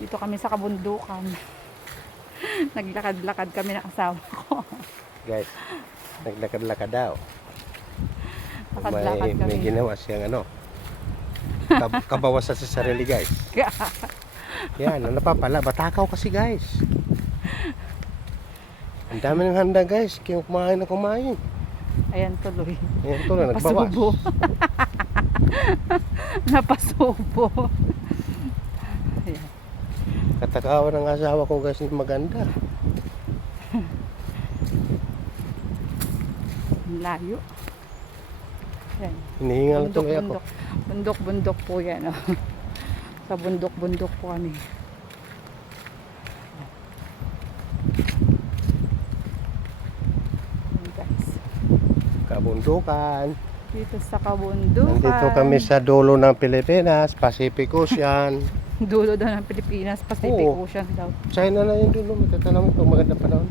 Dito kami sa kabundukan. Naglakad-lakad kami ng asawa ko. Guys, naglakad-lakad daw. Lakad-lakad kami. May ginawa siyang ano. Kabawasan sa sarili, guys. Yan, ano pa pala, batakaw kasi, guys. Ang dami ng handa, guys. Kaya kumain na kumain. Ayan tuloy. Ayan to na, nagbawas. Napasubo. Napasubo. Ayan. Katakawan ng asawa ko, guys, na maganda. Ang layo. Ayan. Hinihingal na tuloy ako. Bundok po yan. Oh. Sa bundok po kami. Ayan, guys. Kabundukan. Dito sa kabundukan. Nandito kami sa dulo ng Pilipinas, Pacific Ocean. Dulo daw ng Pilipinas, Pacific Oo. Ocean daw. China na yung dulo, matatanong pag maganda panahon.